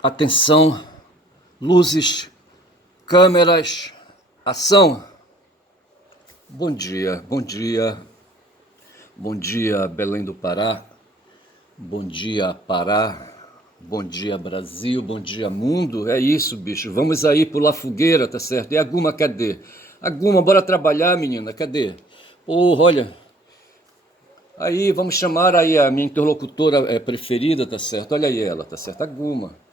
Atenção, luzes, câmeras, ação. Bom dia, bom dia, bom dia Belém do Pará, bom dia Pará, bom dia Brasil, bom dia mundo. É isso, bicho, vamos aí pular fogueira, tá certo? E a Guma, cadê? A Guma, bora trabalhar, menina, cadê? Porra, olha, aí vamos chamar aí a minha interlocutora preferida, tá certo? Olha aí ela, tá certo? A Guma.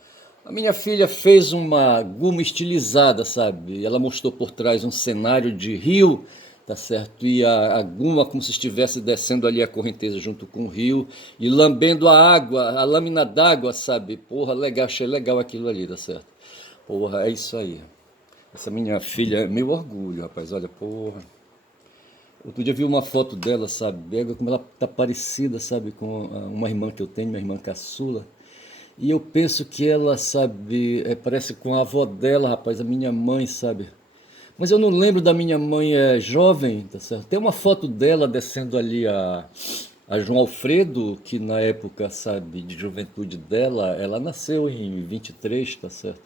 A minha filha fez uma guma estilizada, sabe? Ela mostrou por trás um cenário de rio, tá certo? E a guma como se estivesse descendo ali a correnteza junto com o rio e lambendo a água, a lâmina d'água, sabe? Porra, legal, achei legal aquilo ali, tá certo? Porra, é isso aí. Essa minha filha é meu orgulho, rapaz. Olha, porra. Outro dia vi uma foto dela, sabe? Pega como ela tá parecida, sabe? Com uma irmã que eu tenho, minha irmã caçula. E eu penso que ela, sabe, parece com a avó dela, rapaz, a minha mãe, sabe? Mas eu não lembro da minha mãe jovem, tá certo? Tem uma foto dela descendo ali a João Alfredo, que na época, sabe, de juventude dela, ela nasceu em 23, tá certo?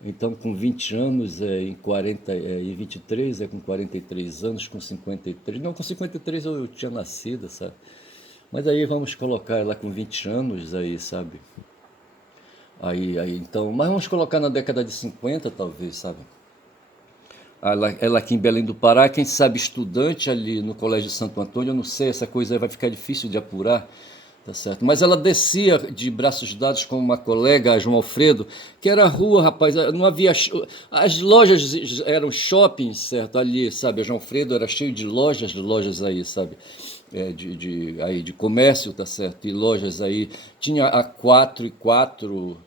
Então, com 20 anos, em 40, em 23, com 43 anos, com 53. Não, com 53 eu tinha nascido, sabe? Mas aí vamos colocar ela com 20 anos aí, sabe? Aí, então, mas vamos colocar na década de 50, talvez, sabe? Ela aqui em Belém do Pará, quem sabe estudante ali no Colégio Santo Antônio, eu não sei, essa coisa aí vai ficar difícil de apurar, tá certo? Mas ela descia de braços dados com uma colega, a João Alfredo, que era rua, rapaz, não havia. As lojas eram shoppings, certo? Ali, sabe? A João Alfredo era cheio de lojas aí, sabe? De comércio, tá certo? E lojas aí. Tinha a 4 e 4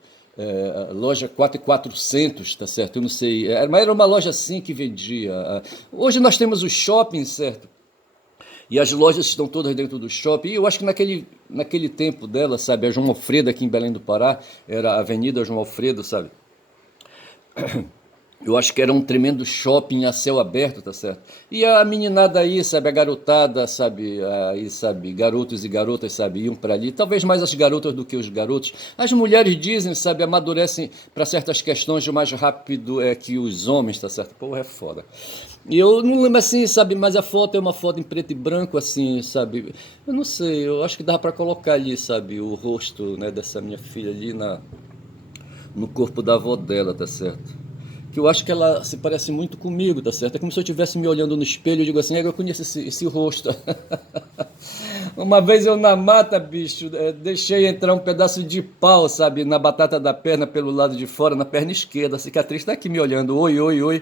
loja 4.400, tá certo? Eu não sei, mas era uma loja assim que vendia. Hoje nós temos os shoppings, certo? E as lojas estão todas dentro do shopping. E eu acho que naquele tempo dela, sabe, a João Alfredo aqui em Belém do Pará, era a Avenida João Alfredo, sabe? Eu acho que era um tremendo shopping a céu aberto, tá certo? E a meninada aí, sabe, a garotada, sabe, aí, sabe, garotos e garotas, sabe, iam para ali. Talvez mais as garotas do que os garotos. As mulheres dizem, sabe, amadurecem para certas questões mais rápido que os homens, tá certo? Porra, é foda. E eu não lembro assim, sabe, mas a foto é uma foto em preto e branco, assim, sabe? Eu não sei, eu acho que dava para colocar ali, sabe, o rosto, né, dessa minha filha ali no corpo da avó dela, tá certo? Que eu acho que ela se parece muito comigo, tá certo? É como se eu estivesse me olhando no espelho e digo assim, eu conheço esse rosto. Uma vez eu na mata, bicho, deixei entrar um pedaço de pau, sabe, na batata da perna pelo lado de fora, na perna esquerda. A cicatriz tá aqui me olhando, oi, oi, oi,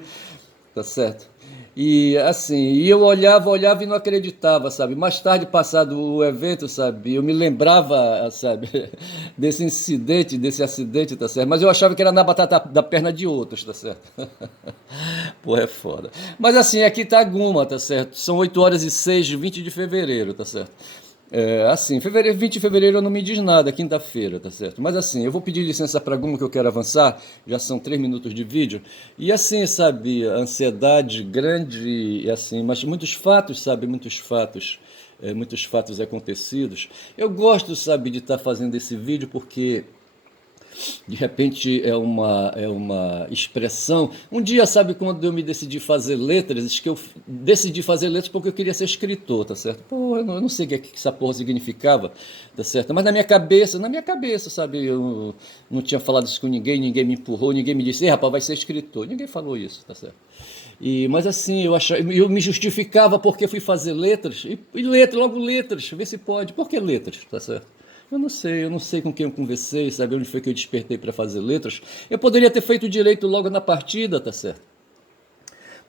tá certo? E assim, e eu olhava e não acreditava, sabe? Mais tarde, passado o evento, sabe? Eu me lembrava, sabe, desse acidente, tá certo? Mas eu achava que era na batata da perna de outros, tá certo? Porra, é foda. Mas assim, aqui tá a Guma, tá certo? São 8 horas e 6, 20 de fevereiro, tá certo? Assim, 20 de fevereiro não me diz nada, quinta-feira, tá certo? Mas assim, eu vou pedir licença para Guma que eu quero avançar, já são 3 minutos de vídeo. E assim, sabe, a ansiedade grande e assim, mas muitos fatos, sabe, muitos fatos acontecidos. Eu gosto, sabe, de estar fazendo esse vídeo porque de repente é uma expressão. Um dia, sabe, quando eu me decidi fazer letras, diz que eu decidi fazer letras porque eu queria ser escritor, tá certo? Pô, eu não sei o que essa porra significava, tá certo? Mas na minha cabeça, sabe, eu não tinha falado isso com ninguém, ninguém me empurrou, ninguém me disse, ei, rapaz, vai ser escritor. Ninguém falou isso, tá certo? Mas assim, eu me justificava porque fui fazer letras, e letras, logo letras, vê se pode. Por que letras, tá certo? Eu não sei com quem eu conversei, sabe onde foi que eu despertei para fazer letras. Eu poderia ter feito direito logo na partida, tá certo?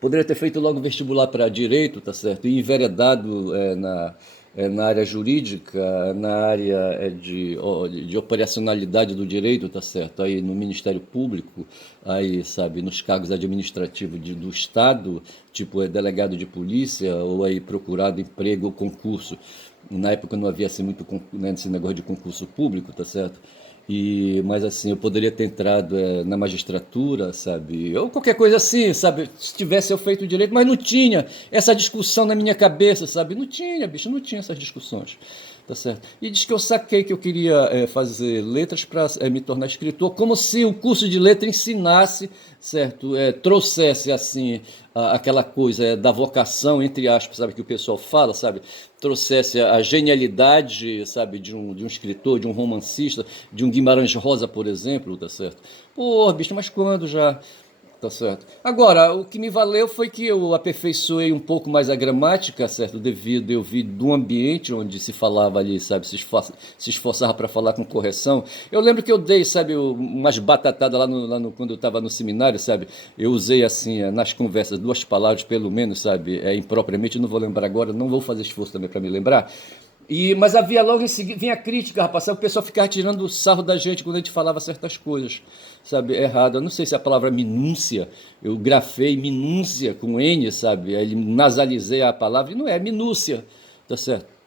Poderia ter feito logo vestibular para direito, tá certo? E enveredado na área jurídica, na área de operacionalidade do direito, tá certo? Aí no Ministério Público, aí, sabe, nos cargos administrativos do Estado, tipo delegado de polícia, ou aí procurado emprego ou concurso. Na época não havia assim muito né, esse negócio de concurso público, tá certo? Mas assim, eu poderia ter entrado na magistratura, sabe? Ou qualquer coisa assim, sabe? Se tivesse eu feito direito, mas não tinha essa discussão na minha cabeça, sabe? Não tinha, bicho, não tinha essas discussões. tá certo? E diz que eu saquei que eu queria fazer letras para me tornar escritor, como se o curso de letra ensinasse, certo? Trouxesse assim aquela coisa da vocação, entre aspas, sabe, que o pessoal fala, sabe? Trouxesse a genialidade, sabe, de um escritor, de um romancista, de um Guimarães Rosa, por exemplo, tá certo? Pô, bicho, mas quando já? Tá certo. Agora, o que me valeu foi que eu aperfeiçoei um pouco mais a gramática, certo? Devido eu vi do ambiente onde se falava ali, sabe? Se esforçava para falar com correção. Eu lembro que eu dei, sabe, umas batatadas quando eu estava no seminário, sabe? Eu usei, assim, nas conversas, duas palavras, pelo menos, sabe? Impropriamente, não vou lembrar agora, não vou fazer esforço também para me lembrar. Mas havia logo em seguida, vinha a crítica, rapaz, sabe? O pessoal ficava tirando o sarro da gente quando a gente falava certas coisas, sabe, errado. Eu não sei se a palavra minúcia, eu grafei minúcia com N, sabe, aí nasalizei a palavra, e não é minúcia, tá certo?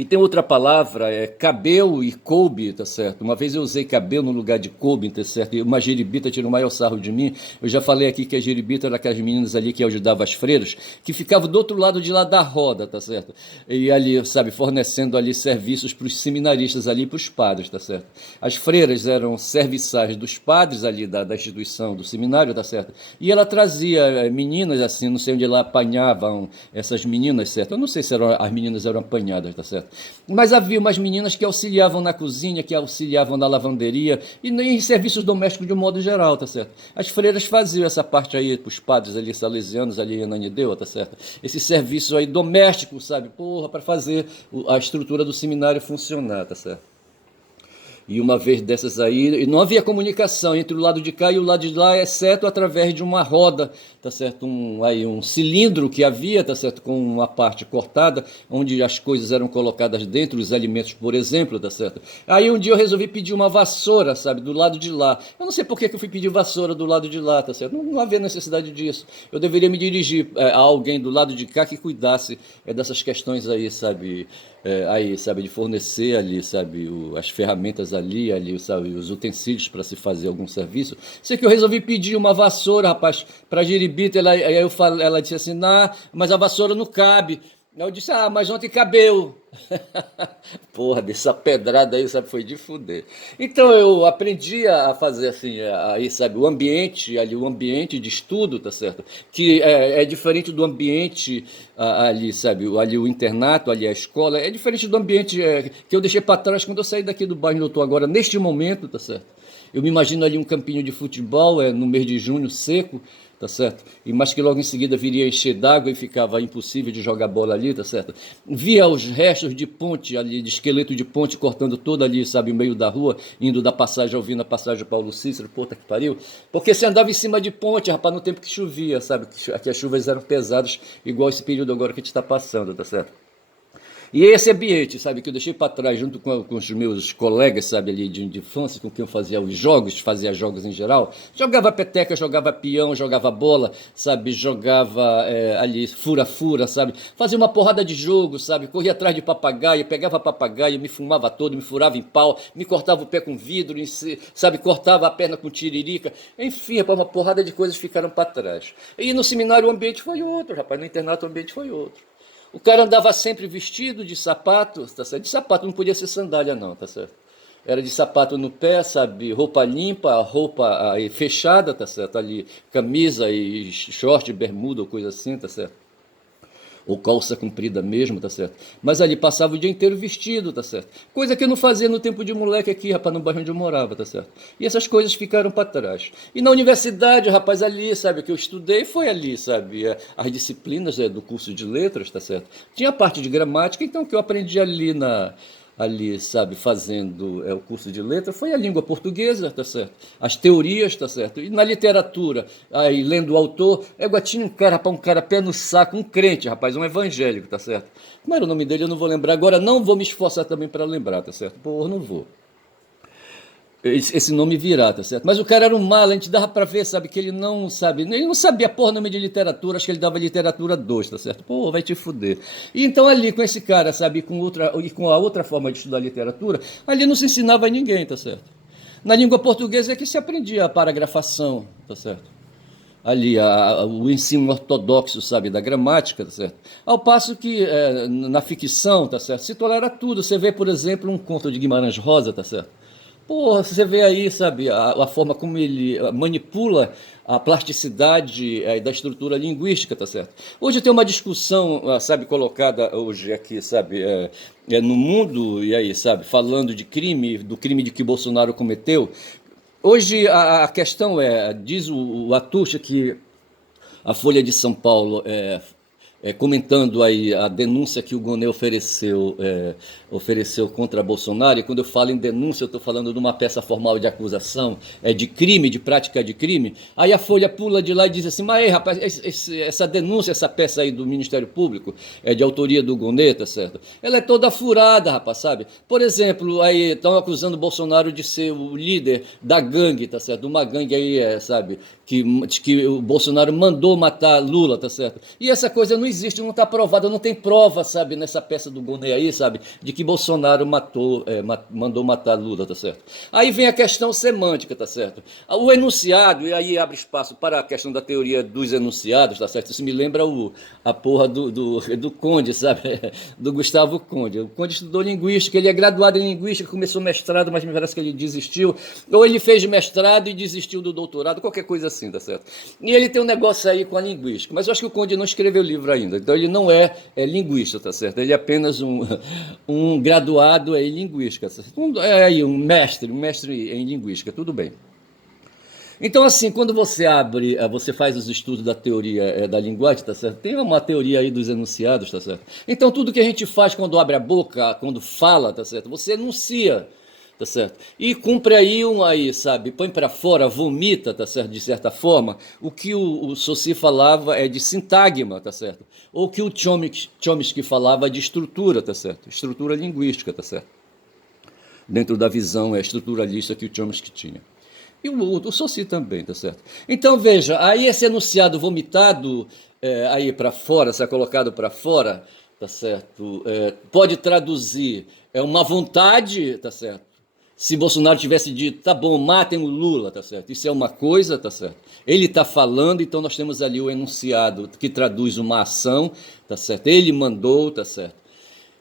E tem outra palavra, cabelo e coube, tá certo? Uma vez eu usei cabelo no lugar de coube, tá certo? E uma jeribita tirou o maior sarro de mim. Eu já falei aqui que a jeribita era aquelas meninas ali que ajudavam as freiras, que ficavam do outro lado de lá da roda, tá certo? E ali, sabe, fornecendo ali serviços para os seminaristas ali, para os padres, tá certo? As freiras eram serviçais dos padres ali da instituição, do seminário, tá certo? E ela trazia meninas, assim, não sei onde ela apanhavam essas meninas, certo? Eu não sei se as meninas eram apanhadas, tá certo? Mas havia umas meninas que auxiliavam na cozinha, que auxiliavam na lavanderia e em serviços domésticos de um modo geral, tá certo? As freiras faziam essa parte aí para os padres ali salesianos, ali em Ananindeua, tá certo? Esse serviço aí doméstico, sabe? Porra, para fazer a estrutura do seminário funcionar, tá certo? E uma vez dessas aí, não havia comunicação entre o lado de cá e o lado de lá, exceto através de uma roda, tá certo? Um cilindro que havia, tá certo? Com uma parte cortada, onde as coisas eram colocadas dentro, os alimentos, por exemplo, tá certo? Aí um dia eu resolvi pedir uma vassoura, sabe? Do lado de lá. Eu não sei por que eu fui pedir vassoura do lado de lá, tá certo? Não havia necessidade disso. Eu deveria me dirigir a alguém do lado de cá que cuidasse dessas questões aí, sabe? Sabe, de fornecer ali, sabe, as ferramentas ali, sabe, os utensílios para se fazer algum serviço. Sei que eu resolvi pedir uma vassoura, rapaz, para a Jiribita, ela disse assim, não, mas a vassoura não cabe. Eu disse, mas ontem cabeu. Porra, dessa pedrada aí, sabe, foi de fuder. Então eu aprendi a fazer assim, aí, sabe, o ambiente de estudo, tá certo? Que é diferente do ambiente ali, sabe, ali o internato, ali a escola, é diferente do ambiente que eu deixei para trás quando eu saí daqui do bairro onde eu estou agora, neste momento, tá certo? Eu me imagino ali um campinho de futebol, no mês de junho, seco, tá certo? Mas que logo em seguida viria a encher d'água e ficava impossível de jogar bola ali, tá certo? Via os restos de ponte ali, de esqueleto de ponte cortando todo ali, sabe, o meio da rua, indo da passagem, ouvindo a passagem Paulo Cícero, puta que pariu. Porque você andava em cima de ponte, rapaz, no tempo que chovia, sabe? Que as chuvas eram pesadas, igual esse período agora que a gente está passando, tá certo? E esse ambiente, sabe, que eu deixei para trás junto com os meus colegas, sabe, ali de infância, com quem eu fazia jogos em geral. Jogava peteca, jogava peão, jogava bola, sabe, jogava ali fura-fura, sabe. Fazia uma porrada de jogo, sabe, corria atrás de papagaio, pegava papagaio, me fumava todo, me furava em pau, me cortava o pé com vidro, sabe, cortava a perna com tiririca. Enfim, rapaz, uma porrada de coisas ficaram para trás. E no seminário o ambiente foi outro, rapaz, no internato o ambiente foi outro. O cara andava sempre vestido de sapato, tá certo? De sapato, não podia ser sandália não, tá certo? Era de sapato no pé, sabe? Roupa limpa, roupa aí, fechada, tá certo? Ali, camisa e short, bermuda ou coisa assim, tá certo? Ou calça comprida mesmo, tá certo? Mas ali passava o dia inteiro vestido, tá certo? Coisa que eu não fazia no tempo de moleque aqui, rapaz, no bairro onde eu morava, tá certo? E essas coisas ficaram para trás. E na universidade, rapaz, ali, sabe, que eu estudei foi ali, sabe? As disciplinas do curso de letras, tá certo? Tinha a parte de gramática, então que eu aprendi ali, sabe, fazendo o curso de letra, foi a língua portuguesa, tá certo? As teorias, tá certo? E na literatura, aí lendo o autor, tinha um cara pé no saco, um crente, rapaz, um evangélico, tá certo? Como era o nome dele, eu não vou lembrar agora, não vou me esforçar também para lembrar, tá certo? Porra, não vou. Esse nome virá, tá certo? Mas o cara era um mala, a gente dava pra ver, sabe, que ele não sabia porra nome de literatura, acho que ele dava literatura 2, tá certo? Pô, vai te fuder. E então ali com esse cara, sabe, com a outra forma de estudar literatura, ali não se ensinava a ninguém, tá certo? Na língua portuguesa é que se aprendia a paragrafação, tá certo? ali o ensino ortodoxo, sabe, da gramática, tá certo? Ao passo que na ficção, tá certo, se tolera tudo. Você vê, por exemplo, um conto de Guimarães Rosa, tá certo? Porra, você vê aí, sabe, a forma como ele manipula a plasticidade da estrutura linguística, tá certo? Hoje tem uma discussão, sabe, colocada hoje aqui, sabe, no mundo, e aí, sabe, falando de crime, do crime de que Bolsonaro cometeu. Hoje a questão diz o Atucha que a Folha de São Paulo comentando aí a denúncia que o Gonê ofereceu contra Bolsonaro, e quando eu falo em denúncia, eu estou falando de uma peça formal de acusação, de crime, de prática de crime, aí a Folha pula de lá e diz assim, mas aí, rapaz, essa denúncia, essa peça aí do Ministério Público, de autoria do Gonê, tá certo? Ela é toda furada, rapaz, sabe? Por exemplo, aí estão acusando o Bolsonaro de ser o líder da gangue, tá certo? Uma gangue aí, sabe, que o Bolsonaro mandou matar Lula, tá certo? E essa coisa não existe, não está provada, não tem prova, sabe, nessa peça do Gonê aí, sabe, de que Bolsonaro mandou matar Lula, tá certo? Aí vem a questão semântica, tá certo? O enunciado, e aí abre espaço para a questão da teoria dos enunciados, tá certo? Isso me lembra a porra do Conde, sabe? Do Gustavo Conde. O Conde estudou linguística, ele é graduado em linguística, começou mestrado, mas me parece que ele desistiu, ou ele fez mestrado e desistiu do doutorado, qualquer coisa assim, tá certo? E ele tem um negócio aí com a linguística, mas eu acho que o Conde não escreveu livro ainda, então ele não é linguista, tá certo? Ele é apenas um graduado em linguística, tá certo? Um mestre em linguística, tudo bem. Então, assim, quando você abre, você faz os estudos da teoria da linguagem, tá certo? Tem uma teoria aí dos enunciados, tá certo? Então, tudo que a gente faz quando abre a boca, quando fala, tá certo? Você enuncia, tá certo? E cumpre aí, sabe? Põe para fora, vomita, tá certo? De certa forma, o que o Saussure falava é de sintagma, tá certo? Ou que o Chomsky falava de estrutura, tá certo? Estrutura linguística, tá certo? Dentro da visão estruturalista que o Chomsky tinha. E o Saussure também, tá certo? Então, veja, aí esse enunciado vomitado aí para fora, se é colocado para fora, tá certo? Pode traduzir uma vontade, tá certo? Se Bolsonaro tivesse dito, tá bom, matem o Lula, tá certo? Isso é uma coisa, tá certo? Ele está falando, então nós temos ali o enunciado que traduz uma ação, tá certo? Ele mandou, tá certo?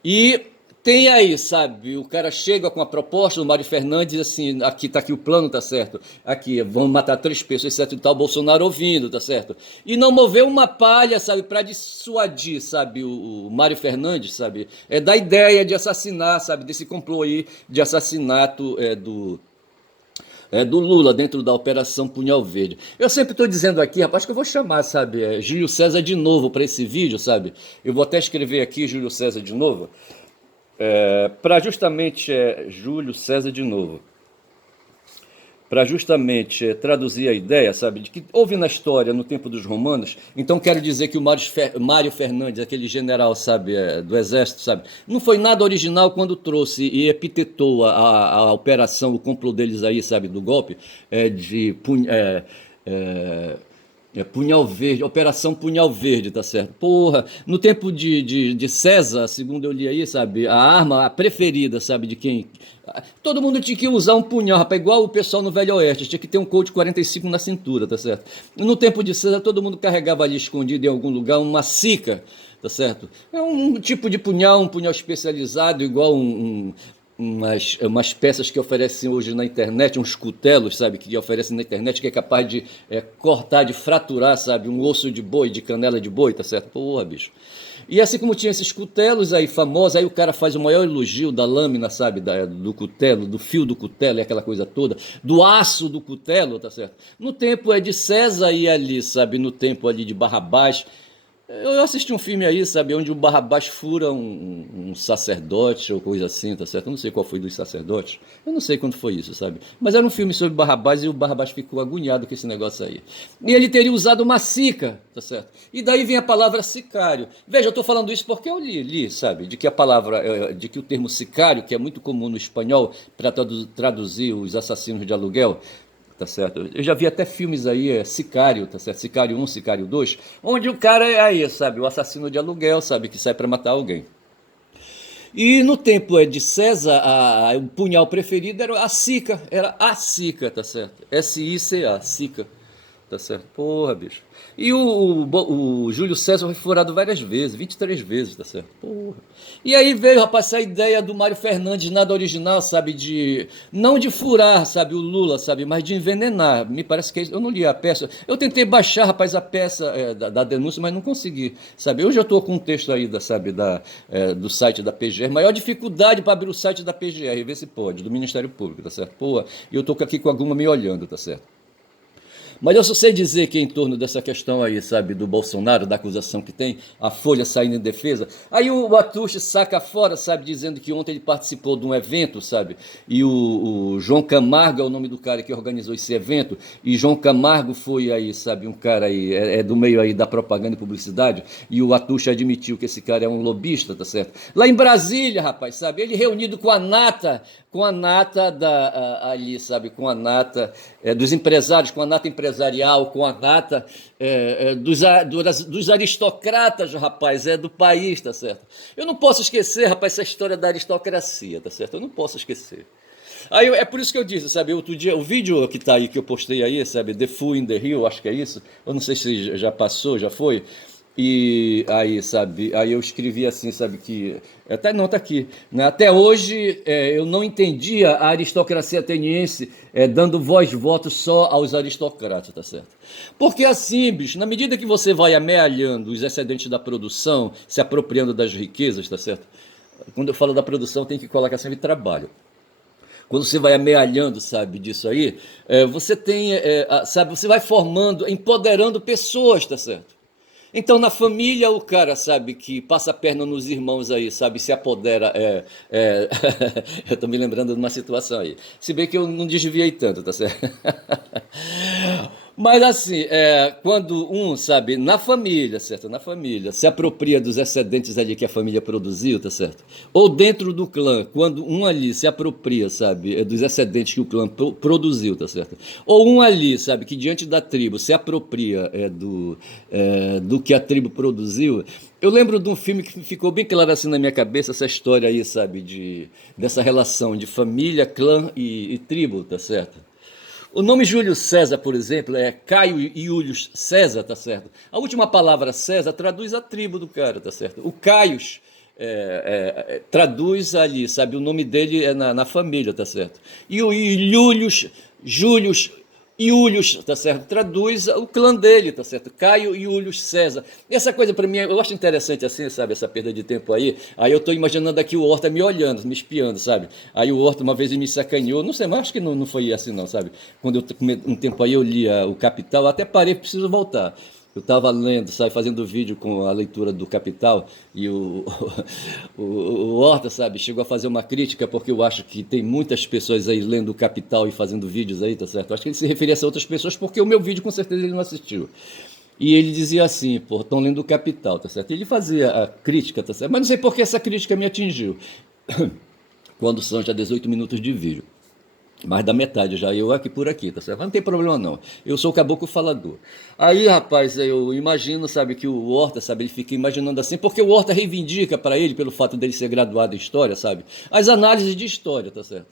E tem aí, sabe, o cara chega com a proposta do Mário Fernandes, assim, aqui tá aqui o plano, tá certo? Aqui, vamos matar 3 pessoas, certo? E tal, Bolsonaro ouvindo, tá certo? E não moveu uma palha, sabe, para dissuadir, sabe, o Mário Fernandes, sabe? Da ideia de assassinar, sabe, desse complô aí de assassinato do Lula dentro da Operação Punhal Verde. Eu sempre estou dizendo aqui, rapaz, que eu vou chamar, sabe, Júlio César de novo para esse vídeo, sabe? Eu vou até escrever aqui Júlio César de novo, para justamente Júlio César de novo, para justamente traduzir a ideia, sabe, de que houve na história, no tempo dos romanos. Então quero dizer que o Mário Fernandes, aquele general, sabe, do exército, sabe, não foi nada original quando trouxe e epitetou a operação, o complô deles aí, sabe, do golpe, Punhal Verde, Operação Punhal Verde, tá certo? Porra, no tempo de César, segundo eu li aí, sabe? A arma preferida, sabe, de quem. Todo mundo tinha que usar um punhal, rapaz, igual o pessoal no Velho Oeste, tinha que ter um Colt 45 na cintura, tá certo? No tempo de César, todo mundo carregava ali escondido em algum lugar uma sica, tá certo? É um tipo de punhal, um punhal especializado, igual umas peças que oferecem hoje na internet, uns cutelos, sabe, que oferecem na internet, que é capaz de cortar, de fraturar, sabe, um osso de boi, de canela de boi, tá certo? Porra, bicho. E assim como tinha esses cutelos aí famosos, aí o cara faz o maior elogio da lâmina, sabe, do cutelo, do fio do cutelo e aquela coisa toda, do aço do cutelo, tá certo? No tempo de César e ali, sabe, no tempo ali de Barrabás, eu assisti um filme aí, sabe, onde o Barrabás fura um sacerdote ou coisa assim, tá certo? Eu não sei qual foi dos sacerdotes, eu não sei quando foi isso, sabe? Mas era um filme sobre Barrabás e o Barrabás ficou agoniado com esse negócio aí. E ele teria usado uma sica, tá certo? E daí vem a palavra sicário. Veja, eu estou falando isso porque eu li, sabe, de que a palavra, de que o termo sicário, que é muito comum no espanhol para traduzir os assassinos de aluguel, tá certo? Eu já vi até filmes aí, Sicário, tá certo? Sicário 1, Sicário 2, onde o cara é aí, sabe? O assassino de aluguel, sabe? Que sai para matar alguém. E no tempo de César, o punhal preferido era a sica, tá certo? S-I-C-A, sica. Tá certo? Porra, bicho. E o Júlio César foi furado várias vezes, 23 vezes, tá certo? Porra. E aí veio, rapaz, essa ideia do Mário Fernandes, nada original, sabe? Não de furar, sabe, o Lula, sabe? Mas de envenenar. Me parece que eu não li a peça. Eu tentei baixar, rapaz, a peça da denúncia, mas não consegui, sabe? Hoje eu estou com um texto aí, sabe, do site da PGR. Maior dificuldade para abrir o site da PGR, ver se pode, do Ministério Público, tá certo? Porra, e eu estou aqui com a Guma me olhando, tá certo? Mas eu só sei dizer que em torno dessa questão aí, sabe, do Bolsonaro, da acusação que tem, a Folha saindo em defesa, aí o Atushi saca fora, sabe, dizendo que ontem ele participou de um evento, sabe, e o João Camargo é o nome do cara que organizou esse evento, e João Camargo foi aí, sabe, um cara aí, do meio aí da propaganda e publicidade, e o Atushi admitiu que esse cara é um lobista, tá certo? Lá em Brasília, rapaz, sabe, ele reunido com a nata ali, sabe, com a nata dos empresários, com a nata empresarial, com a nata dos aristocratas, rapaz, do país, tá certo? Eu não posso esquecer, rapaz, essa história da aristocracia, tá certo? Eu não posso esquecer. Aí é por isso que eu disse, sabe, outro dia, o vídeo que tá aí, que eu postei aí, sabe, The Fool in the Hill, acho que é isso, eu não sei se já passou, já foi, e aí, sabe, aí eu escrevi assim, sabe, que, até não, tá aqui, né? Até hoje eu não entendia a aristocracia ateniense dando voz e voto só aos aristocratas, tá certo? Porque assim, bicho, na medida que você vai amealhando os excedentes da produção, se apropriando das riquezas, tá certo? Quando eu falo da produção, tem que colocar sempre trabalho. Quando você vai amealhando, sabe, disso aí, você tem, sabe, você vai formando, empoderando pessoas, tá certo? Então, na família, o cara, sabe, que passa a perna nos irmãos aí, sabe, se apodera. Eu estou me lembrando de uma situação aí. Se bem que eu não desviei tanto, tá certo? Mas assim, quando sabe, na família, certo? Na família, se apropria dos excedentes ali que a família produziu, tá certo? Ou dentro do clã, quando um ali se apropria, sabe, dos excedentes que o clã produziu, tá certo? Ou um ali, sabe, que diante da tribo se apropria do que a tribo produziu. Eu lembro de um filme que ficou bem claro assim na minha cabeça, essa história aí, sabe, dessa relação de família, clã e tribo, tá certo? O nome Júlio César, por exemplo, é Caio Júlio César, tá certo? A última palavra César traduz a tribo do cara, tá certo? O Caios traduz ali, sabe? O nome dele é na família, tá certo? E o Július, tá certo? Traduz o clã dele, tá certo? Caio Júlio César. E essa coisa para mim, eu acho interessante assim, sabe? Essa perda de tempo aí. Aí eu tô imaginando aqui o Horta me olhando, me espiando, sabe? Aí o Horta uma vez ele me sacaneou, não sei, mas acho que não foi assim não, sabe? Quando um tempo aí eu lia o Capital, até parei, preciso voltar. Eu estava lendo, sabe, fazendo vídeo com a leitura do Capital e o Horta, sabe, chegou a fazer uma crítica porque eu acho que tem muitas pessoas aí lendo o Capital e fazendo vídeos aí, tá certo? Eu acho que ele se referia a outras pessoas porque o meu vídeo com certeza ele não assistiu. E ele dizia assim, pô, estão lendo o Capital, tá certo? Ele fazia a crítica, tá certo? Mas não sei por que essa crítica me atingiu. Quando são já 18 minutos de vídeo. Mais da metade já, eu aqui por aqui, tá certo? Mas não tem problema não, eu sou o caboclo falador. Aí, rapaz, eu imagino, sabe, que o Horta, sabe, ele fica imaginando assim, porque o Horta reivindica para ele, pelo fato dele ser graduado em História, sabe, as análises de História, tá certo?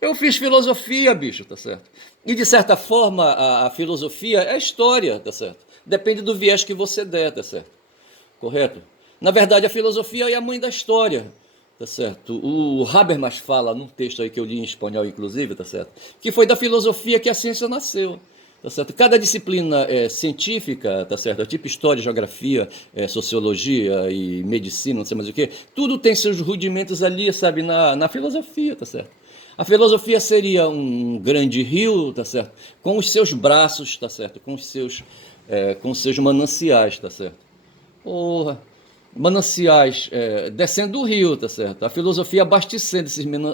Eu fiz filosofia, bicho, tá certo? E de certa forma, a filosofia é História, tá certo? Depende do viés que você der, tá certo? Correto? Na verdade, a filosofia é a mãe da História. Tá certo? O Habermas fala num texto aí que eu li em espanhol, inclusive, tá certo? Que foi da filosofia que a ciência nasceu. Tá certo? Cada disciplina científica, tá certo? Tipo história, geografia, sociologia e medicina, não sei mais o que, tudo tem seus rudimentos ali, sabe, na filosofia, tá certo? A filosofia seria um grande rio, tá certo? Com os seus braços, tá certo? Com os seus mananciais, tá certo? Porra, mananciais descendo do rio, tá certo? A filosofia abastecendo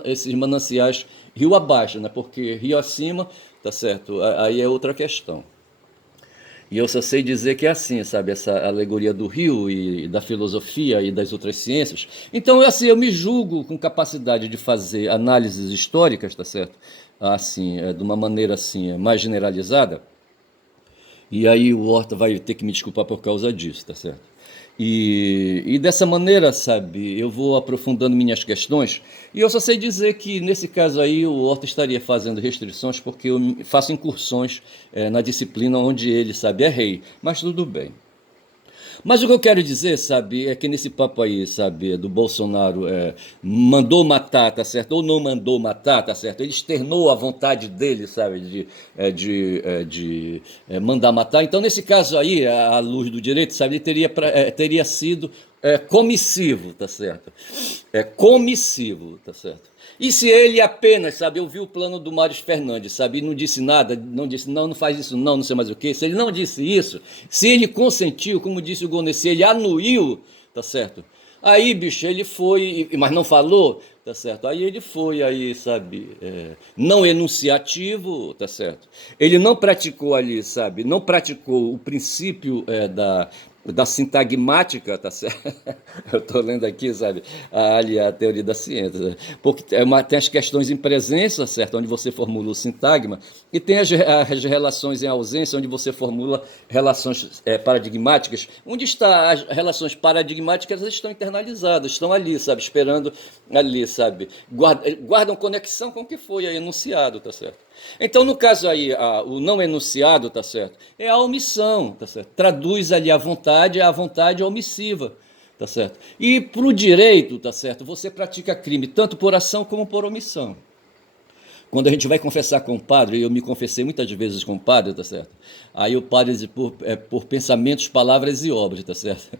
esses mananciais rio abaixo, né? Porque rio acima, tá certo? Aí é outra questão. E eu só sei dizer que é assim, sabe? Essa alegoria do rio e da filosofia e das outras ciências. Então, assim, eu me julgo com capacidade de fazer análises históricas, tá certo? Assim, de uma maneira assim, mais generalizada. E aí o Horta vai ter que me desculpar por causa disso, tá certo? E dessa maneira, sabe, eu vou aprofundando minhas questões, e eu só sei dizer que nesse caso aí o Horta estaria fazendo restrições porque eu faço incursões na disciplina onde ele, sabe, é rei, mas tudo bem. Mas o que eu quero dizer, sabe, é que nesse papo aí, sabe, do Bolsonaro mandou matar, tá certo? Ou não mandou matar, tá certo? Ele externou a vontade dele, sabe, de mandar matar. Então, nesse caso aí, à luz do direito, sabe, ele teria sido comissivo, tá certo? Comissivo, tá certo? E se ele apenas, sabe, ouviu o plano do Mário Fernandes, sabe, e não disse nada, não disse, não, não faz isso não, não sei mais o quê, se ele não disse isso, se ele consentiu, como disse o Gonê, se ele anuiu, tá certo? Aí, bicho, ele foi, mas não falou, tá certo? Aí ele foi, aí, sabe, não enunciativo, tá certo? Ele não praticou ali, sabe, não praticou o princípio da sintagmática, tá certo? Eu estou lendo aqui, sabe, ali a teoria da ciência, né? Porque tem as questões em presença, certo, onde você formula o sintagma, e tem as relações em ausência, onde você formula relações paradigmáticas. Onde está as relações paradigmáticas? Elas estão internalizadas, estão ali, sabe, esperando ali, sabe, guardam conexão com o que foi aí enunciado, tá certo? Então, no caso aí, o não enunciado, tá certo? É a omissão, tá certo? Traduz ali a vontade omissiva, tá certo? E para o direito, tá certo? Você pratica crime tanto por ação como por omissão. Quando a gente vai confessar com o padre, eu me confessei muitas vezes com o padre, tá certo? Aí o padre diz por pensamentos, palavras e obras, tá certo?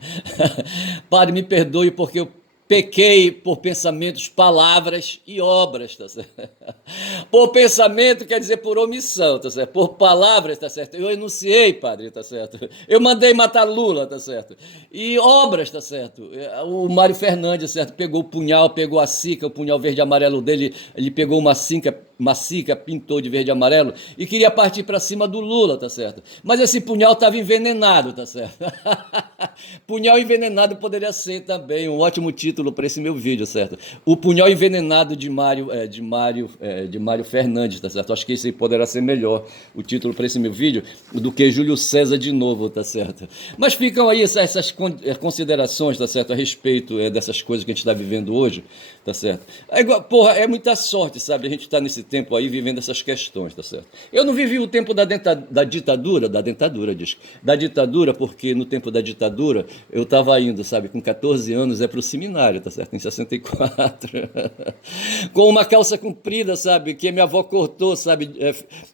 Padre, me perdoe porque eu pequei por pensamentos, palavras e obras, tá certo? Por pensamento quer dizer por omissão, tá certo? Por palavras, tá certo? Eu enunciei, padre, tá certo? Eu mandei matar Lula, tá certo? E obras, tá certo? O Mário Fernandes, certo? Pegou o punhal, pegou a sica, o punhal verde e amarelo dele, ele pegou uma sica, pintou de verde e amarelo e queria partir para cima do Lula, tá certo? Mas esse punhal estava envenenado, tá certo? Punhal envenenado poderia ser também um ótimo título para esse meu vídeo, certo? O punhal envenenado de Mário Fernandes, tá certo? Acho que esse poderá ser melhor o título para esse meu vídeo do que Júlio César de novo, tá certo? Mas ficam aí essas considerações, tá certo? A respeito dessas coisas que a gente está vivendo hoje, tá certo? Porra, é muita sorte, sabe? A gente está nesse tempo aí vivendo essas questões, tá certo? Eu não vivi o tempo da ditadura, porque no tempo da ditadura eu estava indo, sabe, com 14 anos para o seminário, tá certo? Em 64, com uma calça comprida, sabe, que minha avó cortou, sabe,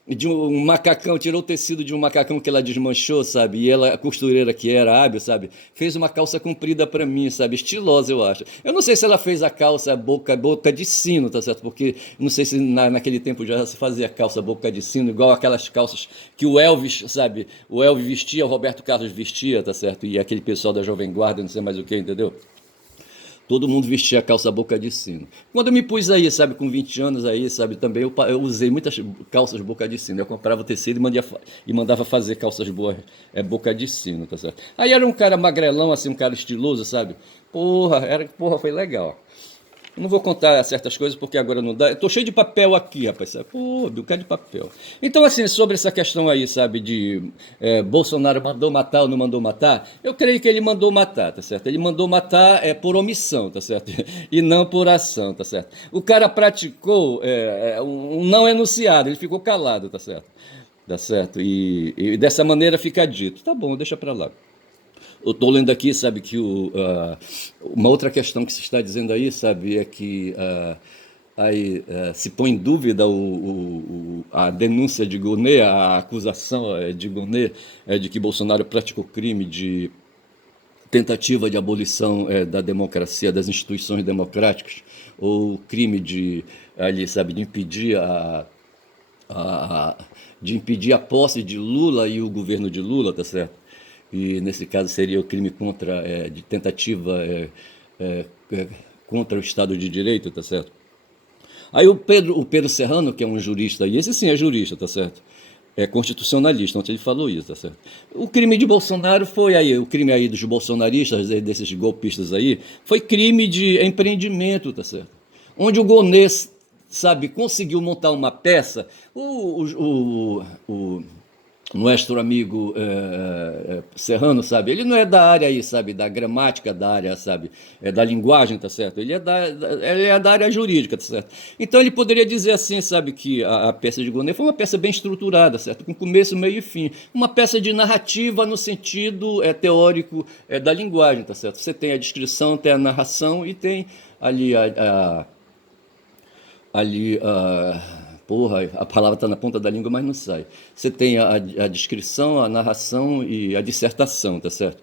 de um macacão, tirou o tecido de um macacão que ela desmanchou, sabe, e ela, a costureira que era hábil, sabe, fez uma calça comprida para mim, sabe, estilosa, eu acho. Eu não sei se ela fez a calça boca de sino, tá certo? Porque não sei se naquele tempo já se fazia calça boca de sino, igual aquelas calças que o Elvis, sabe, o Elvis vestia, o Roberto Carlos vestia, tá certo? E aquele pessoal da Jovem Guarda, não sei mais o que, entendeu? Todo mundo vestia a calça boca de sino. Quando eu me pus aí, sabe, com 20 anos aí, sabe, também eu usei muitas calças boca de sino. Eu comprava o tecido e mandava fazer calças boca de sino, tá certo? Aí era um cara magrelão, assim, um cara estiloso, sabe? Porra, foi legal. Eu não vou contar certas coisas porque agora não dá. Eu tô cheio de papel aqui, rapaz. Sabe? Pô, um bocado de papel. Então, assim, sobre essa questão aí, sabe, de Bolsonaro mandou matar ou não mandou matar, eu creio que ele mandou matar, tá certo? Ele mandou matar por omissão, tá certo? E não por ação, tá certo? O cara praticou um não enunciado, ele ficou calado, tá certo? Tá certo? E dessa maneira fica dito. Tá bom, deixa pra lá. Eu estou lendo aqui, sabe, que uma outra questão que se está dizendo aí, sabe, é que aí, se põe em dúvida a denúncia de Gonê, a acusação de Gonê de que Bolsonaro praticou crime de tentativa de abolição da democracia, das instituições democráticas, ou crime ali, sabe, a- de impedir a posse de Lula e o governo de Lula, tá certo? E nesse caso seria o crime de tentativa é, é, contra o Estado de Direito, tá certo? Aí o Pedro Serrano, que é um jurista, e esse sim é jurista, tá certo? É constitucionalista, ontem ele falou isso, tá certo? O crime de Bolsonaro foi aí, o crime aí dos bolsonaristas, desses golpistas aí, foi crime de empreendimento, tá certo? Onde o Gonês, sabe, conseguiu montar uma peça, o Nuestro amigo Serrano, sabe? Ele não é da área aí, sabe? Da gramática da área, sabe? É da linguagem, tá certo? Ele é da área jurídica, tá certo? Então ele poderia dizer assim, sabe? Que a peça de Gounod foi uma peça bem estruturada, certo? Com começo, meio e fim. Uma peça de narrativa no sentido teórico da linguagem, tá certo? Você tem a descrição, tem a narração e tem ali ali porra, a palavra está na ponta da língua, mas não sai. Você tem a descrição, a narração e a dissertação, tá certo?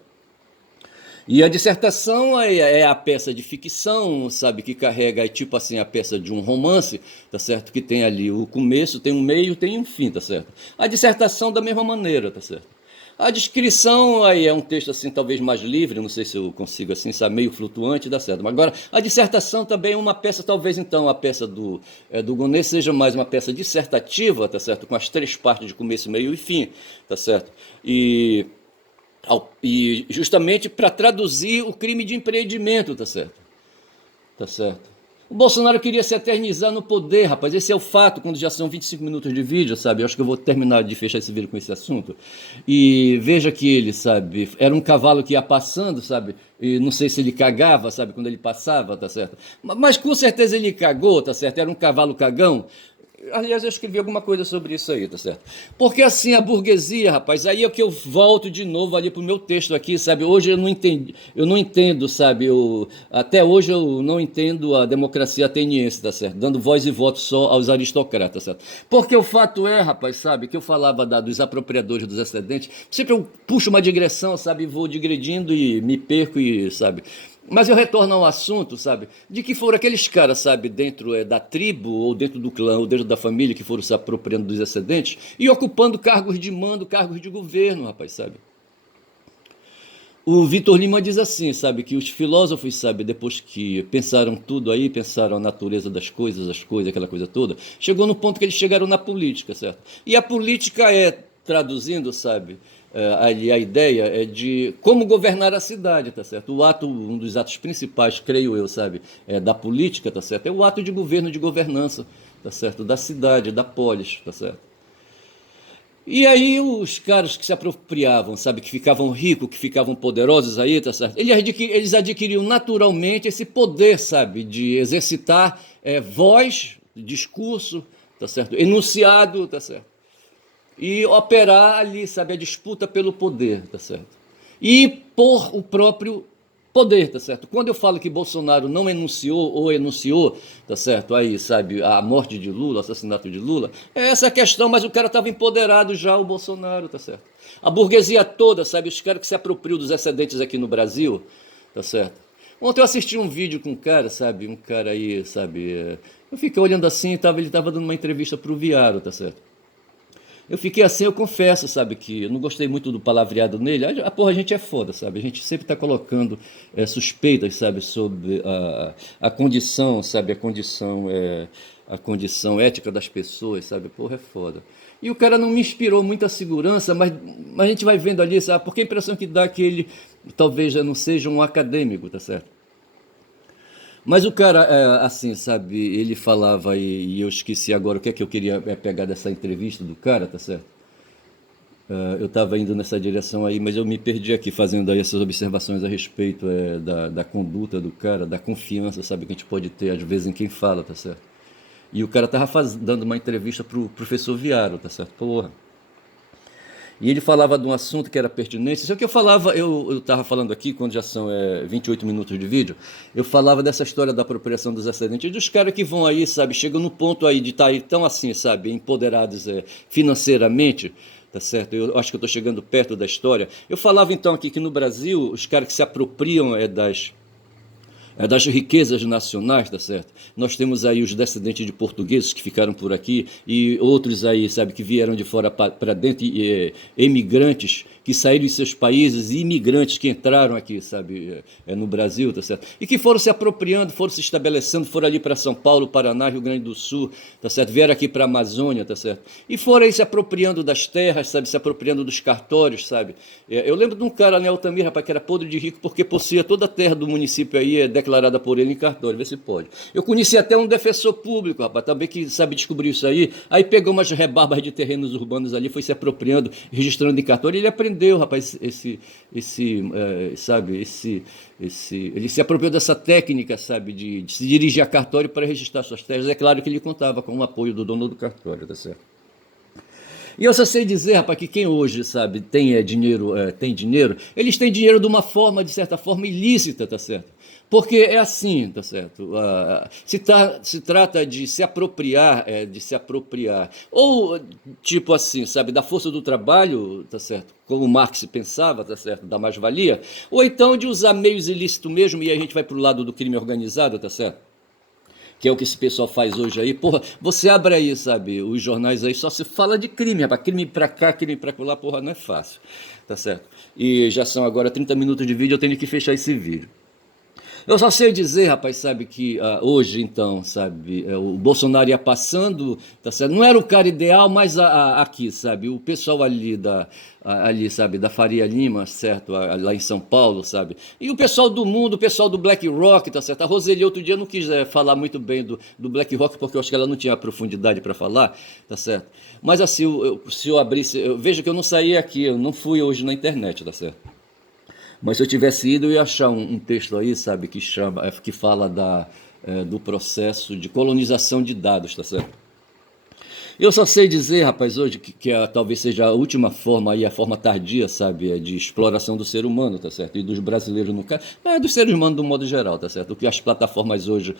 E a dissertação é a peça de ficção, sabe, que carrega, tipo assim, a peça de um romance, tá certo? Que tem ali o começo, tem um meio, tem um fim, tá certo? A dissertação da mesma maneira, tá certo? A descrição aí é um texto assim talvez mais livre, não sei se eu consigo assim, sabe, meio flutuante, dá certo. Mas agora a dissertação também é uma peça, talvez então a peça do Gounod seja mais uma peça dissertativa, tá certo, com as três partes de começo, meio e fim, tá certo. E justamente para traduzir o crime de empreendimento, tá certo, tá certo. O Bolsonaro queria se eternizar no poder, rapaz. Esse é o fato, quando já são 25 minutos de vídeo, sabe? Eu acho que eu vou terminar de fechar esse vídeo com esse assunto. E veja que ele, sabe, era um cavalo que ia passando, sabe? E não sei se ele cagava, sabe, quando ele passava, tá certo? Mas com certeza ele cagou, tá certo? Era um cavalo cagão. Aliás, eu escrevi alguma coisa sobre isso aí, tá certo? Porque assim, a burguesia, rapaz, aí é que eu volto de novo ali pro meu texto aqui, sabe? Hoje eu não entendo, sabe? Até hoje eu não entendo a democracia ateniense, tá certo? Dando voz e voto só aos aristocratas, certo? Porque o fato é, rapaz, sabe, que eu falava dos apropriadores dos excedentes, sempre eu puxo uma digressão, sabe? Vou digredindo e me perco e, sabe? Mas eu retorno ao assunto, sabe, de que foram aqueles caras, sabe, dentro da tribo, ou dentro do clã, ou dentro da família, que foram se apropriando dos excedentes e ocupando cargos de mando, cargos de governo, rapaz, sabe. O Vitor Lima diz assim, sabe, que os filósofos, sabe, depois que pensaram tudo aí, pensaram a natureza das coisas, as coisas, aquela coisa toda, chegou no ponto que eles chegaram na política, certo? E a política traduzindo, sabe, ali a ideia é de como governar a cidade, tá certo? Um dos atos principais, creio eu, sabe, da política, tá certo? É o ato de governo, de governança, tá certo? Da cidade, da polis, tá certo? E aí os caras que se apropriavam, sabe, que ficavam ricos, que ficavam poderosos aí, tá certo? Eles adquiriam naturalmente esse poder, sabe, de exercitar voz, discurso, tá certo? Enunciado, tá certo? E operar ali, sabe, a disputa pelo poder, tá certo? E por o próprio poder, tá certo? Quando eu falo que Bolsonaro não enunciou ou enunciou, tá certo? Aí, sabe, a morte de Lula, o assassinato de Lula, é essa a questão, mas o cara estava empoderado já, o Bolsonaro, tá certo? A burguesia toda, sabe, os caras que se apropriam dos excedentes aqui no Brasil, tá certo? Ontem eu assisti um vídeo com um cara, sabe, um cara aí, sabe, eu fiquei olhando assim, ele estava dando uma entrevista pro Viaro, tá certo? Eu fiquei assim, eu confesso, sabe, que eu não gostei muito do palavreado nele. A gente é foda, sabe? A gente sempre está colocando suspeitas, sabe, sobre a condição, sabe, a condição ética das pessoas, sabe? Porra, é foda. E o cara não me inspirou muita segurança, mas a gente vai vendo ali, sabe? Porque a impressão que dá é que ele talvez já não seja um acadêmico, tá certo? Mas o cara, assim, sabe, ele falava e eu esqueci agora o que é que eu queria pegar dessa entrevista do cara, tá certo? Eu estava indo nessa direção aí, mas eu me perdi aqui fazendo aí essas observações a respeito da conduta do cara, da confiança, sabe, que a gente pode ter às vezes em quem fala, tá certo? E o cara tava dando uma entrevista pro professor Viaro, tá certo? Porra. E ele falava de um assunto que era pertinente. Só que eu estava falando aqui, quando já são 28 minutos de vídeo, eu falava dessa história da apropriação dos excedentes, e dos caras que vão aí, sabe, chegam no ponto aí de estar aí tão assim, sabe, empoderados financeiramente, tá certo? Eu acho que eu estou chegando perto da história. Eu falava então aqui que no Brasil, os caras que se apropriam das riquezas nacionais, tá certo? Nós temos aí os descendentes de portugueses que ficaram por aqui e outros aí, sabe, que vieram de fora para dentro, emigrantes que saíram de seus países e imigrantes que entraram aqui, sabe, no Brasil, tá certo? E que foram se apropriando, foram se estabelecendo, foram ali para São Paulo, Paraná, Rio Grande do Sul, tá certo? Vieram aqui para a Amazônia, tá certo? E foram aí se apropriando das terras, sabe, se apropriando dos cartórios, sabe? Eu lembro de um cara, né, Altamir, rapaz, que era podre de rico porque possuía toda a terra do município aí, declarada por ele em cartório, vê se pode. Eu conheci até um defensor público, rapaz, também que sabe descobrir isso aí pegou umas rebarbas de terrenos urbanos ali, foi se apropriando, registrando em cartório, e ele aprendeu, rapaz, ele se apropriou dessa técnica, sabe, de se dirigir a cartório para registrar suas terras. É claro que ele contava com o apoio do dono do cartório, tá certo? E eu só sei dizer, rapaz, que quem hoje, sabe, tem dinheiro, eles têm dinheiro de uma forma, de certa forma, ilícita, tá certo? Porque é assim, tá certo? Se trata de se apropriar, ou tipo assim, sabe, da força do trabalho, tá certo? Como Marx pensava, tá certo? Da mais-valia, ou então de usar meios ilícitos mesmo, e aí a gente vai pro lado do crime organizado, tá certo? Que é o que esse pessoal faz hoje aí. Porra, você abre aí, sabe, os jornais aí, só se fala de crime, rapaz, crime pra cá, crime pra lá, porra, não é fácil, tá certo? E já são agora 30 minutos de vídeo, eu tenho que fechar esse vídeo. Eu só sei dizer, rapaz, sabe, que hoje, então, sabe, o Bolsonaro ia passando, tá certo? Não era o cara ideal, mas aqui, sabe, o pessoal ali, sabe, da Faria Lima, certo, lá em São Paulo, sabe, e o pessoal do mundo, o pessoal do Black Rock, tá certo, a Roseli outro dia não quis falar muito bem do Black Rock, porque eu acho que ela não tinha profundidade para falar, tá certo, mas assim, se eu abrisse, veja que eu não saí aqui, eu não fui hoje na internet, tá certo. Mas se eu tivesse ido, eu ia achar um texto aí, sabe, que fala do processo de colonização de dados, tá certo? Eu só sei dizer, rapaz, hoje que talvez seja a última forma aí, a forma tardia, sabe, de exploração do ser humano, tá certo? E dos brasileiros no caso, dos seres humanos do modo geral, tá certo? O que as plataformas hoje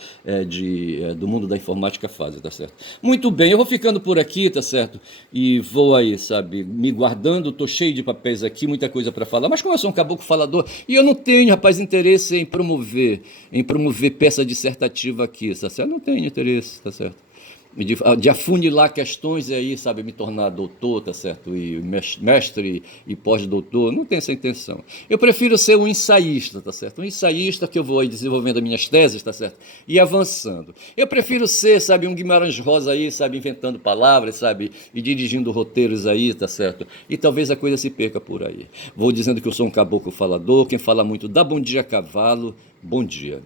do mundo da informática fazem, tá certo? Muito bem, eu vou ficando por aqui, tá certo? E vou aí, sabe, me guardando, tô cheio de papéis aqui, muita coisa para falar, mas como eu sou um caboclo falador, e eu não tenho, rapaz, interesse em promover peça dissertativa aqui, tá certo? Eu não tenho interesse, tá certo? De afunilar questões e aí, sabe, me tornar doutor, tá certo? E mestre e pós-doutor, não tenho essa intenção. Eu prefiro ser um ensaísta, tá certo? Um ensaísta que eu vou aí desenvolvendo as minhas teses, tá certo? E avançando. Eu prefiro ser, sabe, um Guimarães Rosa aí, sabe, inventando palavras, sabe, e dirigindo roteiros aí, tá certo? E talvez a coisa se perca por aí. Vou dizendo que eu sou um caboclo falador, quem fala muito dá bom dia a cavalo, bom dia.